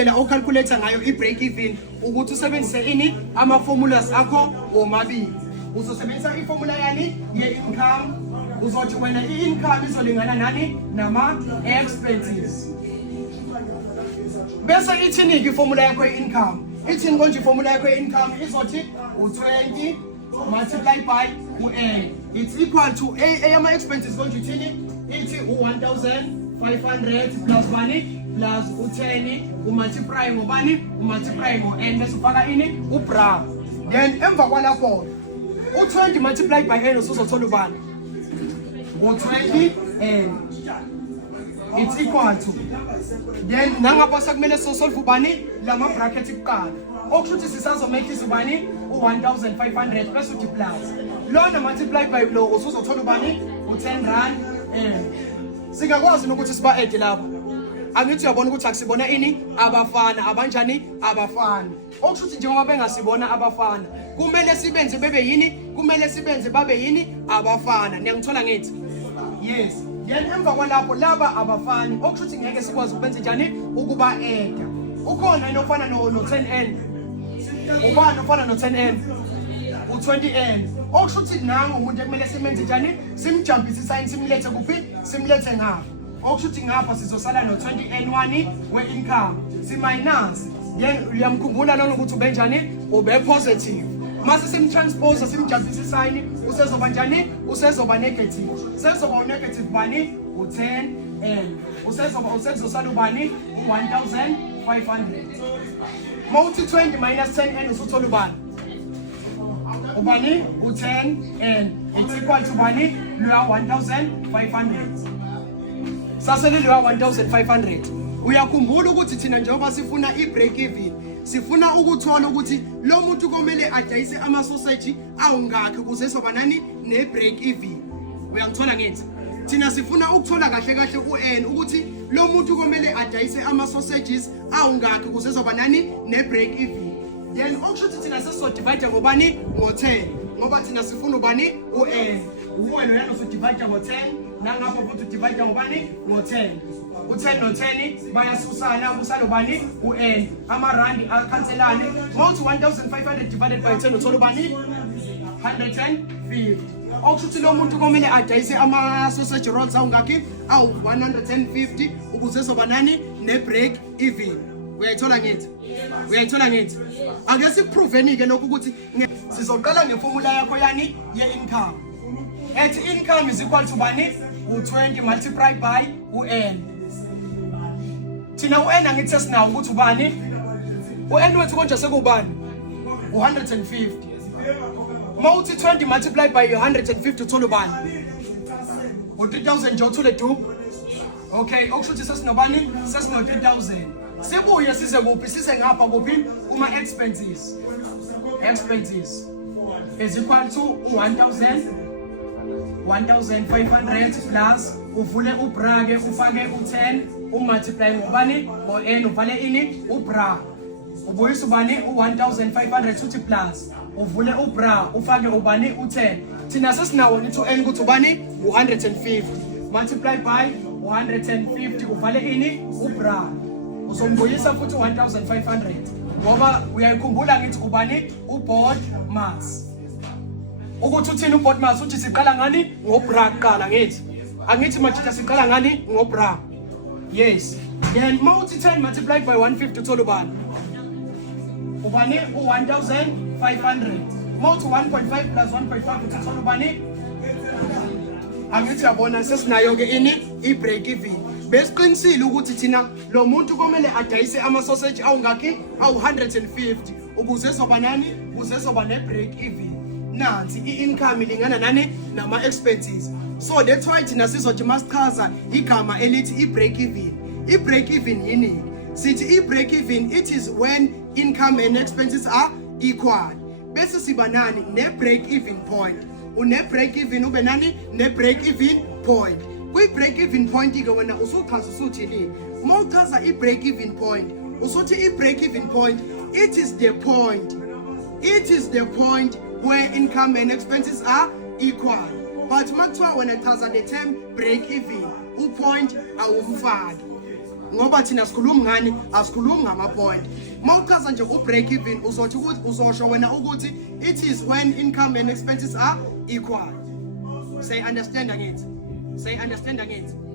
indlela ocalculate ngayo i-break even ukuthi usebenzise ini ama-formulas akho omabili. Uzosebenzisa i-formula yani ye-income, uzothi wena i-income izolingana nani nama-expenses. Bese ithini i-formula yakho ye-income? Ithini konje i-formula yakho ye-income izothi u-20 multiplied by u-n. It's equal to ama-expenses konje ithini? Ithi u-1,500 plus bani plus u-10 umultiply ngobani umultiply ngo-n bese ufaka ini ubra. Then emva kwalapho u-20 multiplied by n usuzothola ubani u-20 n. It's equal to then nangapha sekumele sosolve ubani lama bracket kuqala okusho ukuthi sisazomake ubani u-1,500 bese uthi plus lona multiplied by lo usuzothola ubani u-10 rand n. Singakwazi nokuthi siba-add lapha. Angithi uyabona ukuthi akusibona ini abafana abanjani abafana. Okusho ukuthi njengoba bengasibona abafana kumele sibenze bebe yini kumele sibenze babe yini abafana. Niyangithola ngithi yes. Then emva kwalapho laba abafani okusho ukuthi ngeke sikwazi ukubenza njani ukuba add. Ukhona inofana no-10n. Ubani ofana no-10n u-20n. Okusho ukuthi nangu umuntu ekumele simenze njani simjumpise isayini simlethe kuphi simlethe ngapha. Okusho ukuthi ngapha sizosala no-20n1 we-income si-minus. Then uyamkhumbula lona ukuthi ube njani ube positive. Mase simtranspose simjumpise isayini usezoba njani usezoba negative. Sezoba u-negative bani u-10n. Usezosala ubani u-1,500. Mawuthi 20 minus 10n usuthola ubani ubani u-10n. It's equal to bani luya 1,500. Sasele luya 1,500. Uyakhumbula ukuthi thina njengoba sifuna i-break even sifuna ukuthola ukuthi lo muntu komele adayise ama-sausage awungakhi ukuze soba nani ne-break even. Uyangithola ngithi thina sifuna ukuthola kahle kahle u-n ukuthi lo muntu komele adayise ama-sausages awungakhi ukuze soba nani ne-break even. Then okusho ukuthi thina sesizodivide ngobani ngo-10 ngoba thina sifuna ubani u-n. Uwena uyana usudivide ngo-10 nangapho futhi udivide ngobani ngo-10. U-10 no-10 bayasusana kusala ubani u-n. Amarandi akhanselane. Mawuthi 1,500 divided by 10 uthola ubani 150. Okusho ukuthi lo muntu komele adayise ama-sausage rolls awungakhi awu-150 ukuze soba nani ne-break even. Uyayithola ngithi uyayithola ngithi ake sikuproveni-ke lokhu ukuthi sizoqala ngeformula yakho yani ye-income ethi income is equal to bani u-20 multiplied by u-n. Thina u-n angithi sesinawo ukuthi ubani u-n wethu konje sekuwubani u-150. Mawuthi 20 multiplied by 150 uthola ubani u-3,000 nje uthule du. Okay okusho ukuthi sesinobani sesino-3,000. Sibuye size kuphi size ngapha kuphi uma-expenses. Expenses is equal to 1,500 plus uvule ubra ke ufake u-10 umultiply ngobani ngo-n uvale ini ubra ubuyisa ubani u-1,500 uthi plus uvule ubra ufake ubani u-10. Thina sesinawo nithi u-n ukuthi ubani u-150 multiply by 150 uvale ini ubra uzombuyisa futhi 1,500 ngoba uyayikhumbula ngithi kubani u-board mass ukuthi uthini u-board mass uthi siqala ngani ngobra kuqala ngithi angithi mathita siqala ngani ngobra. Yes. Then mawuthi 10 multiplied by 150 uthola ubani ubani u-1,500. Mawuthi 1.5 plus 1.5 uthola ubani angithi yabona sesinayo-ke ini i-break even. Besiqinisile ukuthi thina lo muntu komele adayise ama-sausage awungakhi awu-150 ukuze soba nani ukuze soba ne-break even. Nansi i-income ilingana nani nama-expenses. So that's why thina sizothi masichaza igama elithi i-break even. I-break even yini? Sithi i-break even it is when income and expenses are equal. Bese siba nani ne-break even point. Une-break even ube nani ne-break even point. Kwi-break even point-ke wena usuchaza usuthi ni mawuchaza i-break even point usuthi i-break even point it is the point where income and expenses are equal. But makuthiwa wena chaza the term break even u-point awumfaki ngoba thina sikhuluma ngani, asikhulumi ngama-point. Mawuchaza nje u-break even uzothi ukuthi uzosho wena ukuthi it is when income and expenses are equal. Say understand again. Say understand again.